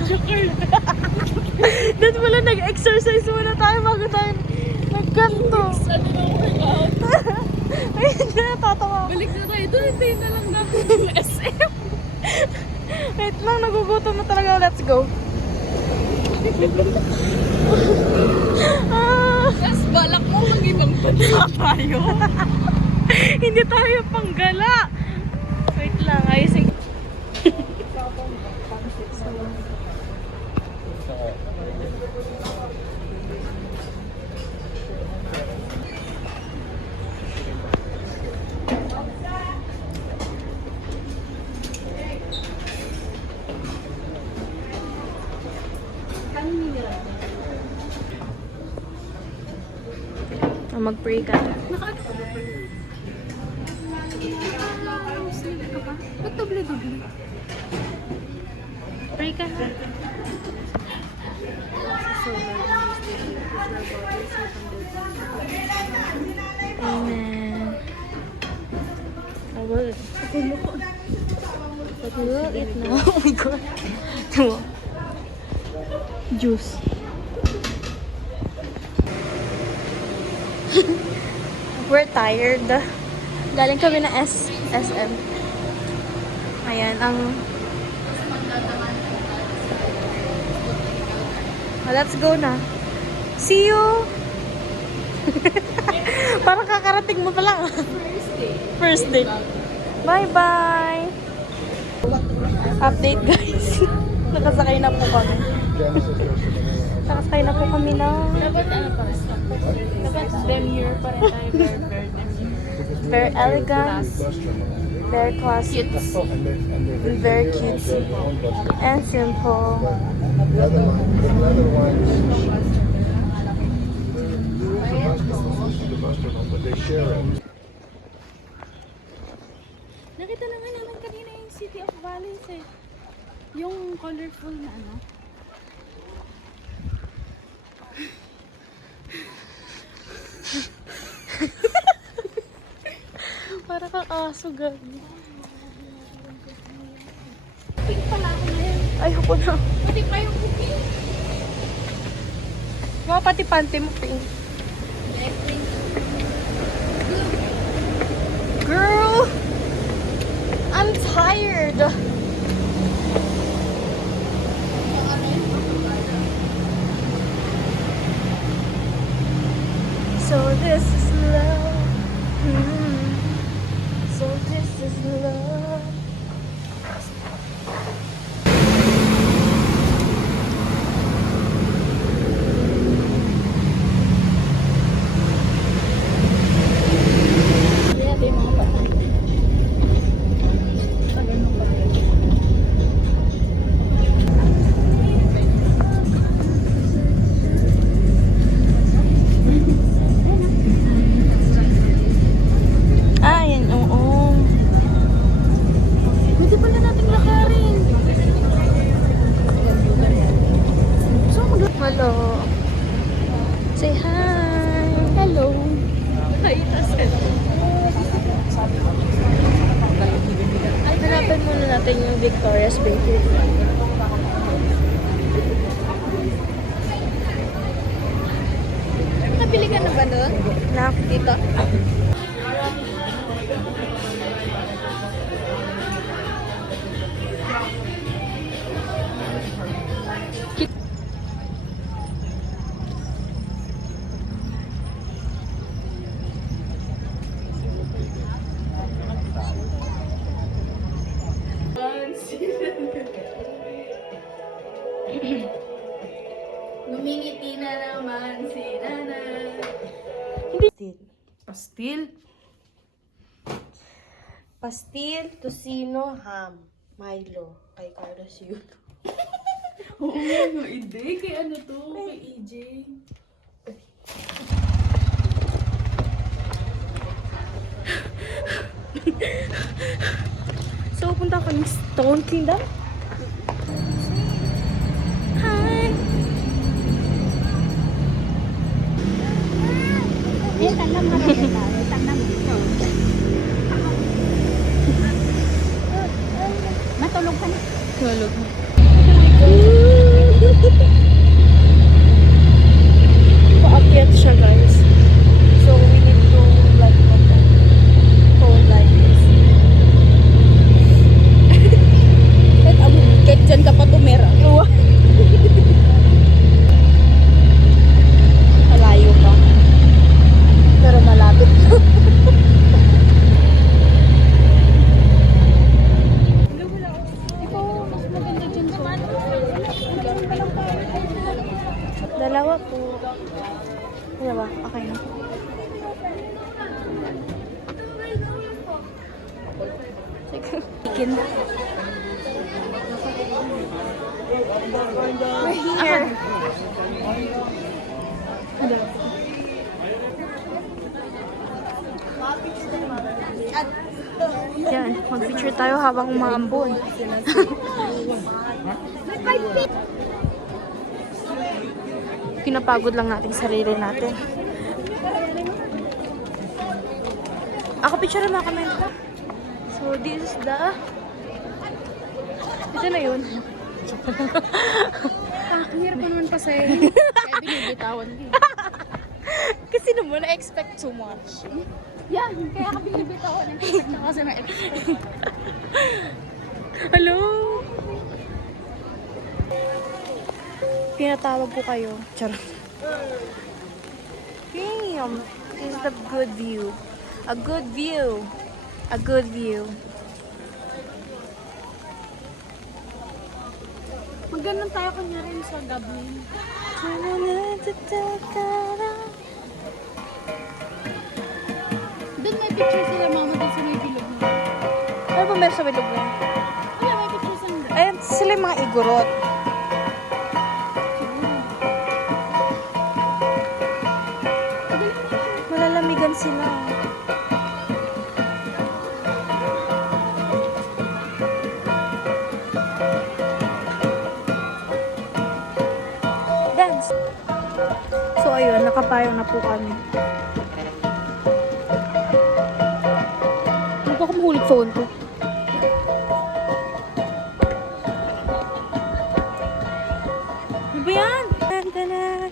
video card. Doon pala nag-exercise muna tayo bago tayo nagkanto. Ano na workout? Ay, hindi natatawa. Balik na tayo. Doon, hintayin na lang natin yung SM. Wait lang, nagugutom na talaga. Let's go. Tapos balak mo mag-ibang bansa tayo. Hindi tayo panggala. Wait lang, ayusin. Mag-pray ka. Ba't doble-doble? Pray ka na. Amen. I will. But we will eat now. Oh my God. Ito. Juice. We're tired. Galing kami na SM. Ayan, ang... let's go na. See you! Parang kakarating mo pa lang. First day. Bye-bye! Update guys. Nakasakay na po kami. Nakasakay na po kami na... Dapat ano pa? Dapat demure pa rin tayo. Very elegant. Very classy. And very cutesy. And simple. Nakita na nga naman kanina yung City of Valleys eh. Yung colorful na ano. Para kang aso, gabi. Pink pala ako ngayon. Ayoko na. Pati pa yung cookie. Mga pati panty mo, pink. Girl! I'm tired! So this is love. So this is love. Yeah, may mga pa. Ayan, oo. Pwede pala natin lakarin. So, Hello. Say hi. hello. Nakaitas ka na. Hanapan muna natin yung Victoria's Bakery. Nakabili ka na ba nun? Na, Dito? Lumingiti na naman si Nana. Pastil. Pastil? Pastil, tocino, ham, Milo, kay Carlos yun. Oo nga, hindi. Kay ano to? Kay EJ. So, punta kami sa Stone Kingdom. Hi! Matulog ka na. Tulog. Dalawa po. Dalawa, okay na. Chicken. We're here. Yan, mag-feature tayo habang umaambon. Pinapagod lang natin sarili natin. Ako picture mo kami. So this is the... Ito na yun. Ang hirap pa naman kasi. Kaya binibitawan din. Kasi naman, na-expect too much. Yan, kaya ka binibitawan. Ang hirap na kasi na-expect. Hello? Pinatawag ko kayo. Charot. Damn! This is the good view. A good view. A good view. Magganon tayo kanya rin sa Dublin. Doon may picture sila mama doon sa may bilog na. Ano ba meron sa bilog na? Wala, may picture sa mga. Ayan, sila yung mga igorot. Malalamigan sila. Dance! So ayun, nakapayong na po kami. Ano ba kung mahulog phone ko? Ano ba yan? Tan tanan.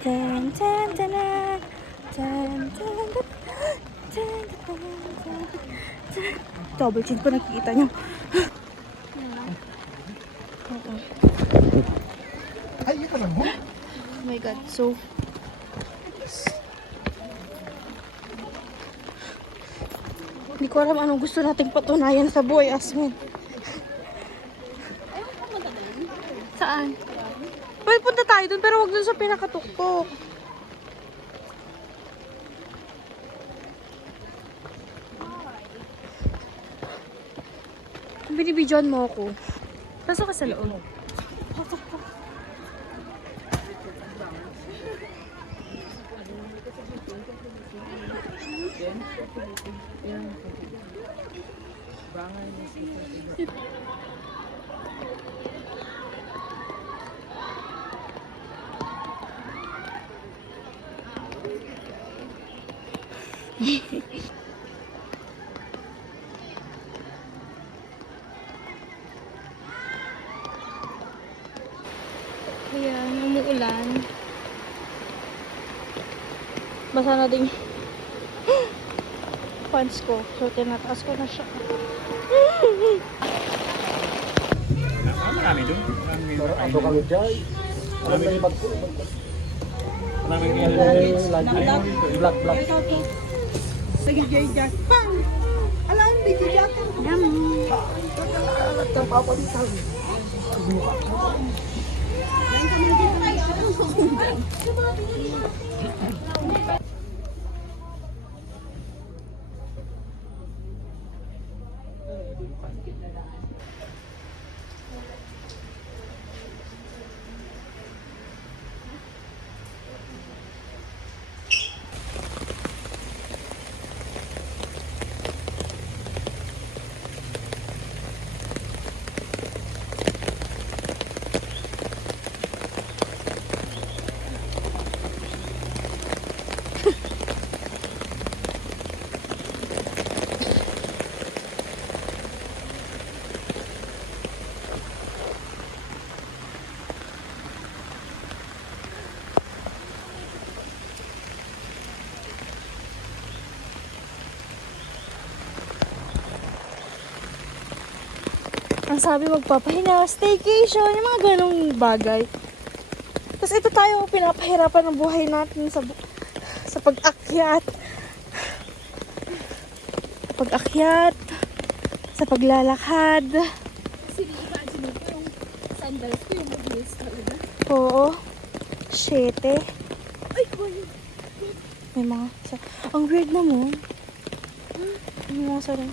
Tan tan tanan. Tan tan tan. Tan tan tan. Double chin pa nakikita nyo. Oo. Ay, ito naman. Oh my god, so hindi ko alam anong gusto nating patunayan sa buhay, Asmin. Saan? Pwede punta tayo dun, pero wag dun sa pinakatuktok. Binibidyoan mo ako. Pasok ka sa loob. Ayan, umuulan. Basa na din pants ko. So, tinataas ko na siya. Marami doon. Pero ato kami dyan. Alam mo yung bagko. Marami Black, black. Sige, Jay Jack. Alam, hindi Jack. Ang sabi magpapahinga, staycation, yung mga ganong bagay. Tapos ito tayo, pinapahirapan ng buhay natin sa pag-akyat. Pag-akyat, sa paglalakad. Kasi di-imagine ko yung sandals ko yung mag-heels talaga. Oo. 7. Ay, boy. May mga... Ang weird naman. May mga sarang...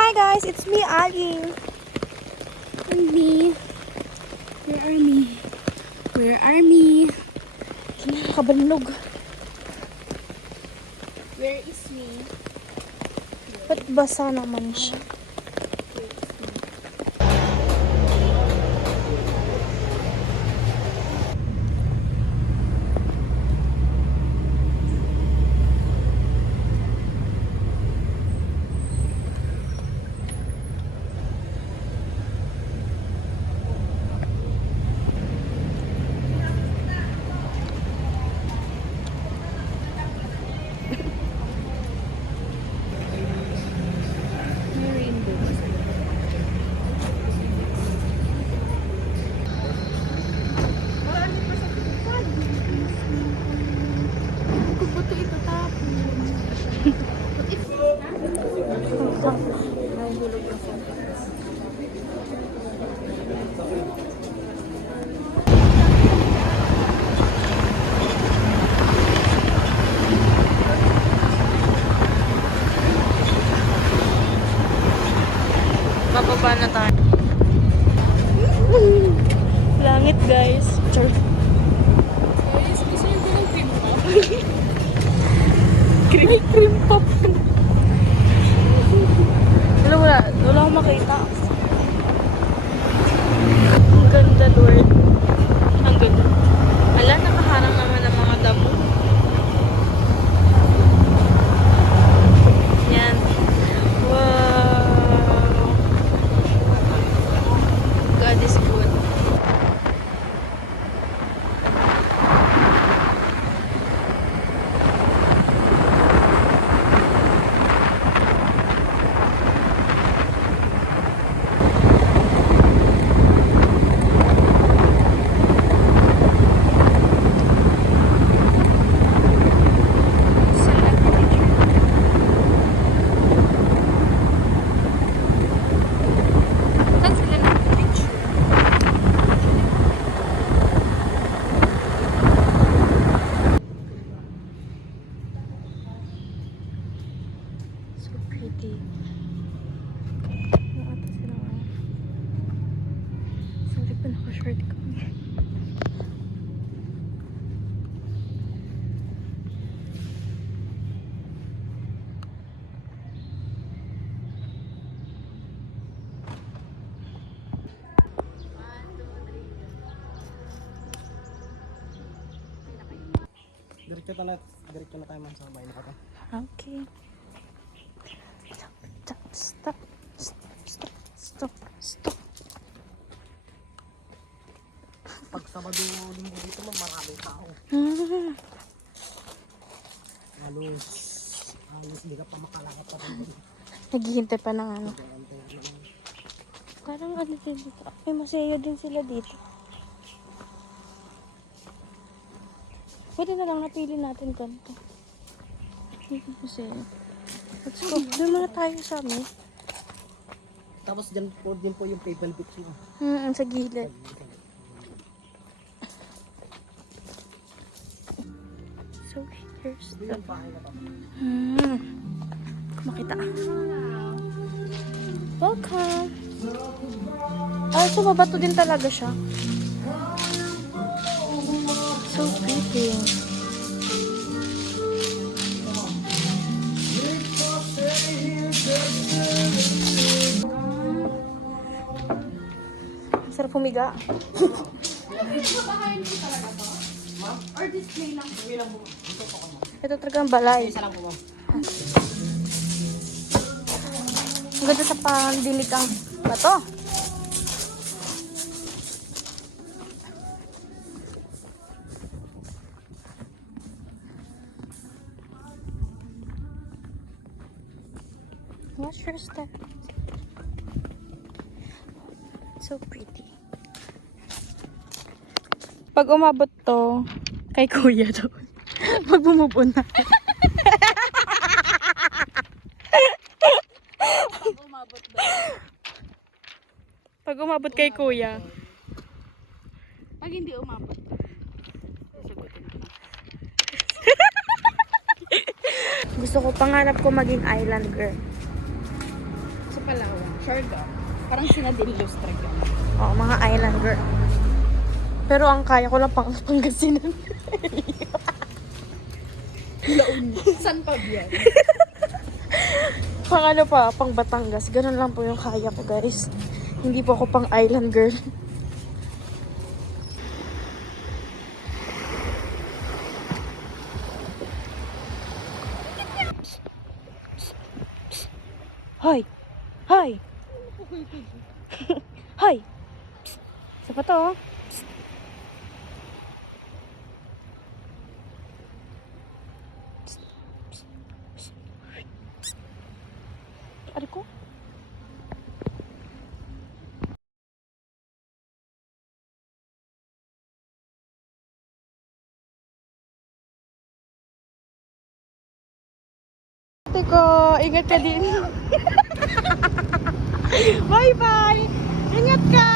Hi guys! It's me, Ali. And me. Where are me? Where are me? Kinakabanog. Where is me? Ba't basa naman siya? Kung ba't ito tapos? Bababa na tayo. Langit guys. Char. Guys, gusto niyo din ng cream pop? May cream pop. Wala akong makita. Ang ganda, Lord. Ang ganda. Ala, nakaharang naman ang mga damo. Yan. Wow. God is good. So pretty. Ano ata sila ngayon? Sorry pa naka-short kami. Diretso na tayo man sa bahay na kata. Okay. Stop, stop, stop, stop, stop, stop. Pag Sabado Linggo dito mo, maraming tao. Hmm. Halos di ka pa makalakot pa rin. Naghihintay pa ng ano. Parang ano din dito. May masaya din sila dito. Pwede na lang napili natin ganito. Dito masaya. Let's go. Doon muna tayo sa amin. Tapos dyan po yung Pebble Beach mo. Sa gilid. So here's the... Yung bahay na to. Makita. Welcome! Ah, so mabato din talaga siya. So pretty. Sarap humiga. Babahayan mo talaga to? Or display lang? Ito talaga ang balay. Isa lang po mo. Ang ganda sa pandinig ang bato. Watch your step. So pretty. Pag umabot to, kay kuya to. Pag bumubon na. Umabot ba? Pag umabot kay kuya. Pag hindi umabot. Gusto ko, pangarap ko maging island girl. Sa Palawan. Siargao. Parang sinadillos talaga. Oo, mga island girl. Pero ang kaya ko lang Pangasinan. San pa biyan? Pang ano pa, pang Batangas. Ganun lang po yung kaya ko, guys. Hindi po ako pang island girl. Hoy! Hoy! Hoy! Isa pa to, oh. Ari ko? Ate ko, ingat ka din. Bye-bye! Ingat ka!